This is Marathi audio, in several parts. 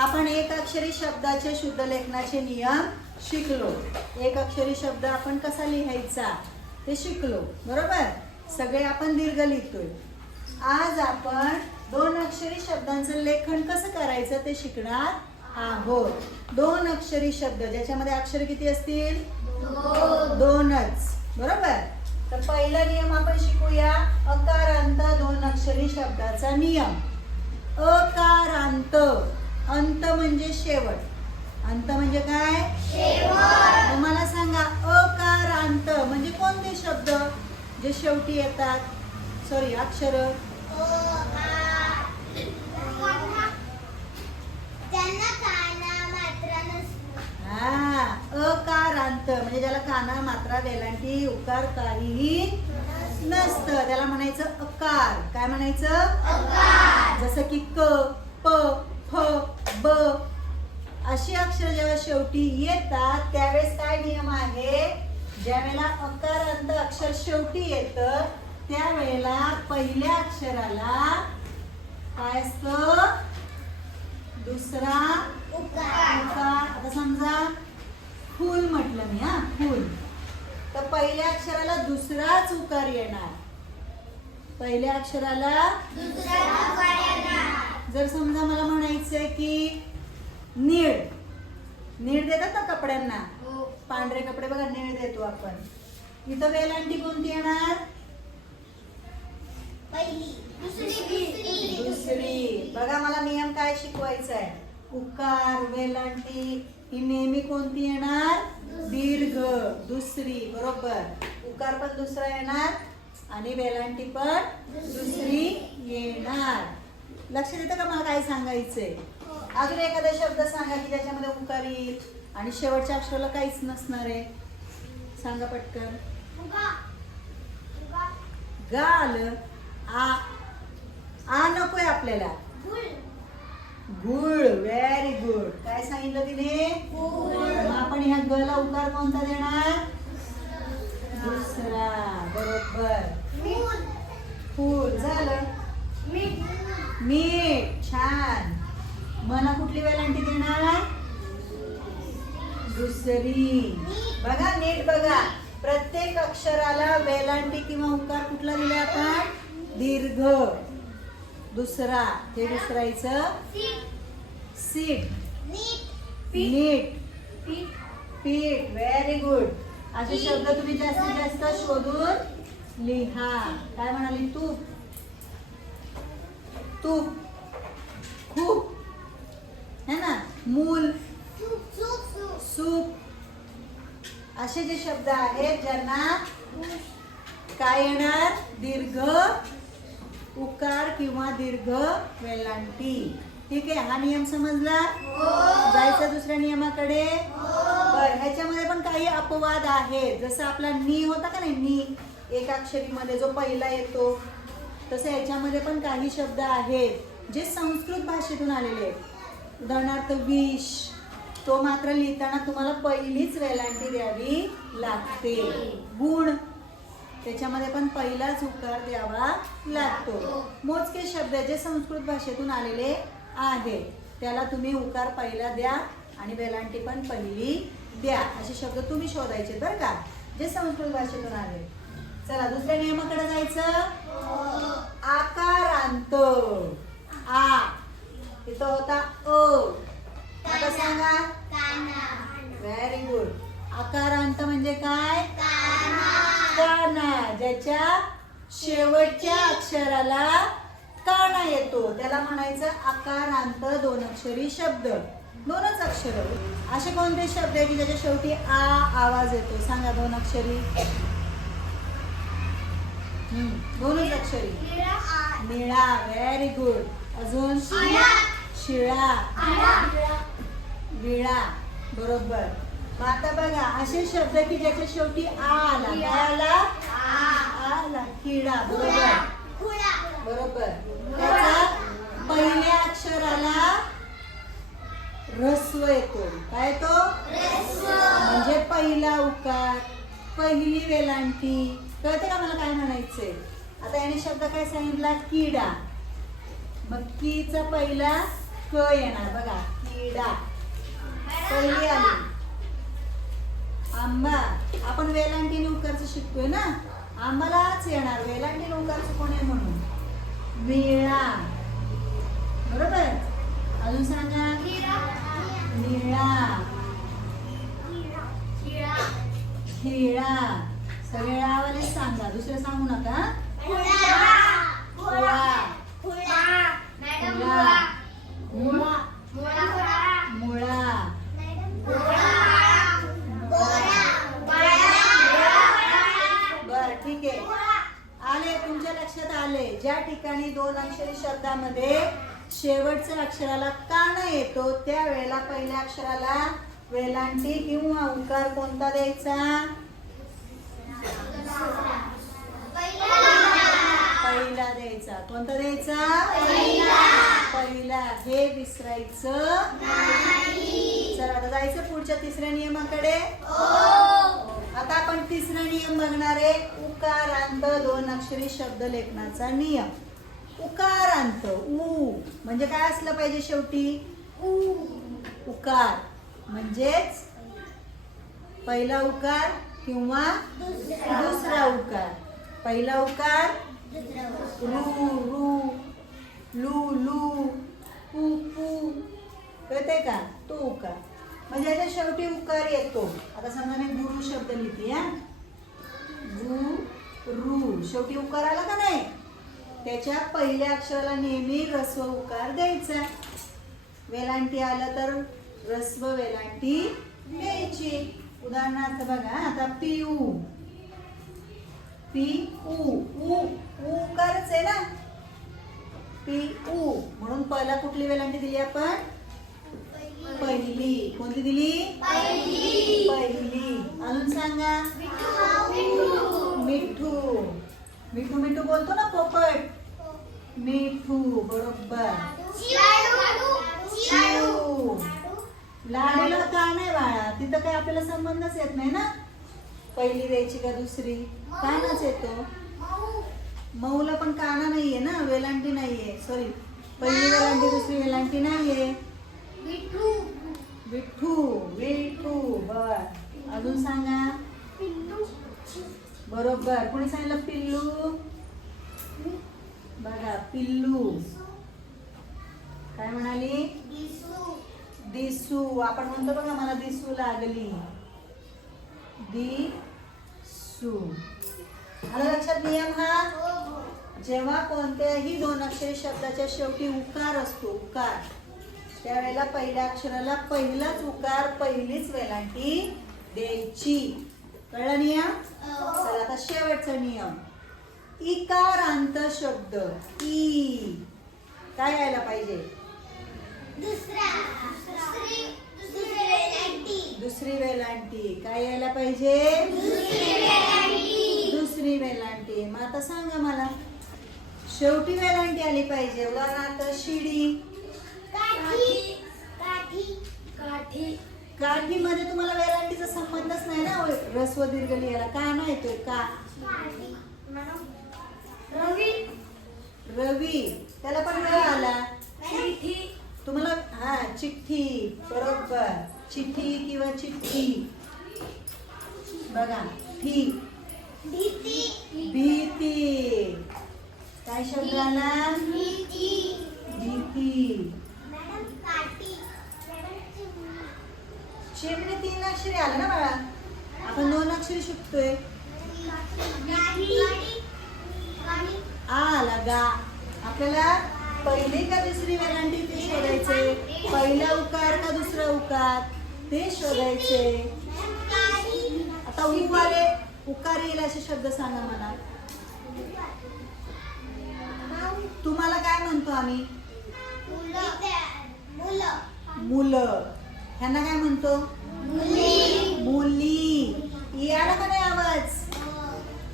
आपण एक अक्षरी शब्दाचे शुद्ध लेखनाचे नियम शिकलो. एक अक्षरी शब्द आपण कसा लिहायचा? ते शिकलो. बरोबर? सगळे आपण दीर्घ लिहितोय. आज आपण दोन अक्षरी शब्दांचं लेखन कसं करायचं ते शिकणार आहोत. दोन अक्षरी शब्द. ज्याच्यामध्ये अक्षर किती असतील? दोनच. बरोबर? तर पहिला नियम आपण शिकूया. अकारांत दोन अक्षरी शब्दाचा नियम. अकारांत. अंत म्हणजे शेवट. अंत म्हणजे काय? मला सांगा अकारांत म्हणजे कोणते शब्द जे शेवटी येतात? सॉरी अक्षर. हा अकारांत म्हणजे ज्याला काना मात्रा वेलांटी उकार काहीही नसतं. त्याला म्हणायचं अकार. काय म्हणायचं? जसं की क प फ ब अशी अक्षर जेव्हा शेवटी येतात त्यावेळेस काय नियम आहे? ज्या वेळेला अकारांत अक्षर शेवटी येतं त्यावेळेला पहिल्या अक्षराला काय असतं? दुसरा उकार. आता समजा फूल म्हटलं मी हा फूल. तर पहिल्या अक्षराला दुसराच उकार येणार. पहिल्या अक्षराला जर समजा मला म्हणायचंय की नीळ. नीळ देतात ना कपड्यांना? हो. पांढरे कपडे बघा नीळ देतो आपण. इथं वेलांटी कोणती येणार? पहिली. दुसरी दुसरी. दुसरी बघा मला नियम काय शिकवायचा आहे उकार वेलांटी ही नेहमी कोणती येणार? दीर्घ. दुसरी बरोबर. उकार पण दुसरा येणार आणि वेलांटी पण दुसरी येणार. लक्ष देतं का मला काय सांगायचंय? अजून एखादा शब्द सांगा की ज्याच्यामध्ये उकार येईल आणि शेवटच्या अक्षराला काहीच नसणार आहे. सांगा पटकन. उगा उगा गा आलं आ. आ नकोय आपल्याला. गुळ. गुळ. व्हेरी गुड काय सांगितलं तिने? आपण ह्या गला उकार कोणता देणार? दुसरा. बरोबर. फूल. झालं. मीठ छान. मला कुठली वेलांटी देणार दुसरी. बघा नीट बघा. प्रत्येक अक्षराला वेलांटी किंवा उकार कुठला दिला आपण? दीर्घ. दुसरा. ते दुसरायचं सीट सीट नीट. पीठ पीठ. Very good. असे शब्द तुम्ही जास्तीत जास्त शोधून लिहा. काय म्हणाली तू? तूप खूप. है ना? मूल. सूप. असे जे शब्द आहेत ज्यांना काय येणार? दीर्घ उकार किंवा दीर्घ वेलांटी. ठीक आहे? हा नियम समजला? जायचं दुसऱ्या नियमाकडे? बर ह्याच्यामध्ये पण काही अपवाद आहेत. जसं आपला नी होता का नाही? नी. एकाक्षरीमध्ये जो पहिला येतो तसं याच्यामध्ये पण काही शब्द आहेत जे संस्कृत भाषेतून आलेले आहेत. उदाहरणार्थ विष तो मात्र लिहिताना तुम्हाला पहिलीच वेलांटी द्यावी लागते. गुण त्याच्यामध्ये पण पहिलाच उकार द्यावा लागतो. मोजके शब्द जे संस्कृत भाषेतून आलेले आहेत. त्याला तुम्ही उकार पहिला द्या आणि वेलांटी पण पहिली द्या. असे शब्द तुम्ही शोधायचे बरं का जे संस्कृत भाषेतून आले. चला दुसऱ्या नियमाकडे जायचं. आकारांत आ. तिथं होता अ आता सांगा. काना. व्हेरी गुड आकारांत म्हणजे काय? काना. काना. ज्याच्या शेवटच्या अक्षराला काना येतो. त्याला म्हणायचं आकारांत दोन अक्षरी शब्द. दोनच अक्षर. असे कोणते शब्द आहे की ज्याच्या शेवटी आ आवाज येतो? सांगा दोन अक्षरी. दोनच अक्षरी. निळा व्हेरी गुड अजून शिळा. विळा बरोबर. मग आता बघा असे शब्द की ज्याच्या शेवटी आ आला. काय आला? आला. किडा बरोबर. बरोबर. त्याचा पहिल्या अक्षराला ऱ्हस्व येतो. काय तो रस्व म्हणजे पहिला उकार पहिली वेलांटी. कळते का मला काय म्हणायचंय? आता याने शब्द काय सांगितला? किडा. मग कीचा पहिला क येणार बघा. इडा पहिली आली. आंबा आपण वेलांटी उकारचं शिकतोय ना? आंबालाच येणार. वेलांटी उकारचं कोण आहे म्हणून? विळा बरोबर? अजून सांगा. निळा हिळा सगळे आवाले सांगा. दुसरे सांगू नका मुळा. मुळा. बर ठीक आहे. आले तुमच्या लक्षात आले. ज्या ठिकाणी दोन अक्षरी शब्दामध्ये शेवटच्या अक्षराला कान येतो त्या वेळेला पहिल्या अक्षराला वेलांटी किंवा उकार कोणता द्यायचा पहिला द्यायचा कोणता द्यायचा? पहिला. हे विसरायचं चला आता जायचं पुढच्या तिसऱ्या नियमाकडे? आता आपण तिसरा नियम बघणार आहे. उकारांत दोन अक्षरी शब्द लेखनाचा नियम. उकारांत उ म्हणजे काय असलं पाहिजे शेवटी? उकार. म्हणजेच पहिला उकार किंवा दुसरा उकार. पहिला उकार रू रू लू लू पू पू. कळते का? तो उकार. म्हणजे याच्या शेवटी उकार येतो. आता समजा मी गुरु शब्द लिहिते हा? गु रू शेवटी उकार आला का नाही? त्याच्या पहिल्या अक्षराला नेहमी रस्व उकार द्यायचा. वेलांटी आलं तर रस्व वेलांटी द्यायची. उदाहरणार्थ बघा आता पी ऊ. पी उ उ उकारच आहे ना. पी ऊ. म्हणून पहिला कुठली वेलांटी दिली आपण? पहिली. कोणती दिली? पहिली. अजून सांगा. मिठू. मिठू मिठू बोलतो ना पोपट? मिठू बरोबर. लाडूला लाडीला का नाही बाळा? तिथं काही आपल्याला संबंधच येत नाही ना. पहिली द्यायची का दुसरी? कानाच येतो? मऊला पण काना नाहीये ना वेलांटी नाहीये. सॉरी पहिली वेलांटी दुसरी वेलांटी नाहीये. विठ्ठू. विठू बर. अजून सांगा? बरोबर. कोणी सांगितलं पिल्लू? बघा पिल्लू. काय म्हणाली? दिसू. आपण म्हणतो बघा मला दिसू लागली. दिसू. आलं लक्षात नियम हा. जेव्हा कोणत्याही दोन अक्षरी शब्दाच्या शेवटी उकार असतो उकार. त्यावेळेला पहिल्या अक्षराला पहिलाच उकार पहिलीच वेलांटी द्यायची. कळलं नियम? चला आता शेवटचा नियम. इकारांत शब्द ई. काय यायला पाहिजे? दुसरी. वेलांटी. काय यायला पाहिजे? दुसरी वेलांटी. मग आता सांगा मला. शेवटी वेलांटी आली पाहिजे. उदाहरणार्थ शिडी. काठीमध्ये तुम्हाला वेलांटीचा संबंधच नाही ना. रस्व दीर्घ लिहायला. का नाही येतोय का रवी. त्याला पण वेळ आला. तुम्हाला हा चिठ्ठी. बरोबर. चिठ्ठी किंवा चिठ्ठी. बघा ठी. भीती. काय शब्द आला भीती चिमणी तीन अक्षरी आलं ना बाळा. आपण दोन अक्षरी शिकतोय. आ आला गा. आपल्याला पहिली का दुसरी वेलांटी ते शोधायचे? पहिला उकार का दुसरा उकार? ते शोधायचे. आता उ आले उकार येईल असे शब्द सांगा मला. तुम्हाला काय म्हणतो आम्ही? मुलं. ह्यांना काय म्हणतो? मुली. आला का नाही आवाज?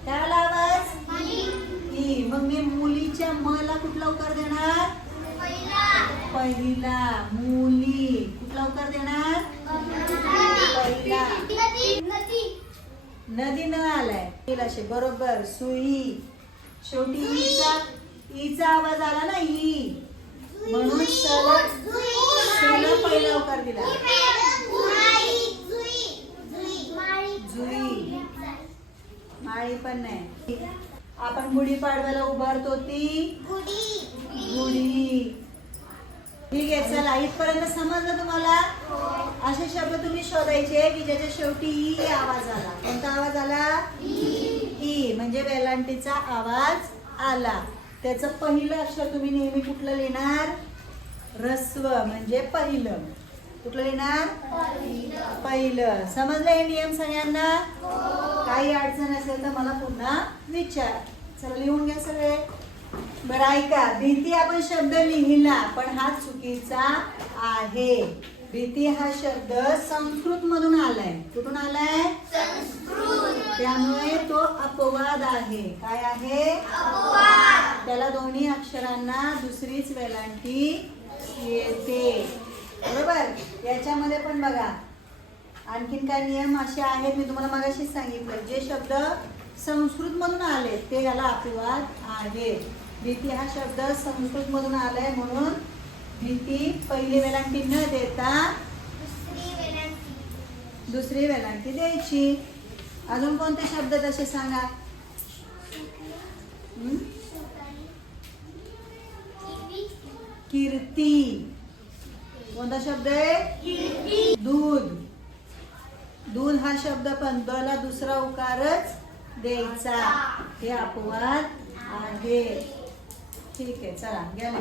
काय आला आवाज ई मग मी मुलीच्या मला कुठला उकार देणार? पहिला. मुली. कुठला उकार देणार? पहिला. नदी. न आलाय. बरोबर. सुई. शेवटी ईचा आवाज आला ना ई म्हणून सला पहिला उकार दिला. जुई माळी. पण नाही. आपण गुढीपाडव्याला उभारतो ती. गुढी. ठीक आहे चला. इथपर्यंत समजलं तुम्हाला? असे शब्द तुम्ही शोधायचे की ज्याच्या शेवटी ई आवाज आला. कोणता आवाज आला? ई. म्हणजे वेलांटीचा आवाज आला. त्याचं पहिलं अक्षर तुम्ही नेहमी कुठलं लिहिणार? रस्व म्हणजे पहिलं. कुठलं लिहिणार? पहिलं. समजलं हे नियम सगळ्यांना? काही अडचण असेल तर मला पुन्हा विचार. चला लिहून घ्या सगळे. बरं ऐका. भीती आपण शब्द लिहिला पण हा चुकीचा आहे. भीती हा शब्द संस्कृत मधून आलाय. कुठून आलाय? त्यामुळे तो अपवाद आहे. काय आहे? त्याला दोन्ही अक्षरांना दुसरीच वेलांटी येते. बरोबर? याच्यामध्ये पण बघा. आणखीन काय नियम असे आहेत? मी तुम्हाला मगाशीच सांगितलं. जे शब्द संस्कृत मधून आले ते याला अपवाद आहेत भीती हा शब्द संस्कृत मधून आलाय म्हणून भीती पहिली वेलांटी न देता दुसरी वेलांटी द्यायची. अजून कोणते शब्द तसे सांगा? कीर्ती. कोणता शब्द आहे? दूध. दूध हा शब्द पण द ला दुसरा उकारच द्यायचा. हे अपवाद आहे. ठीक आहे चला घ्या.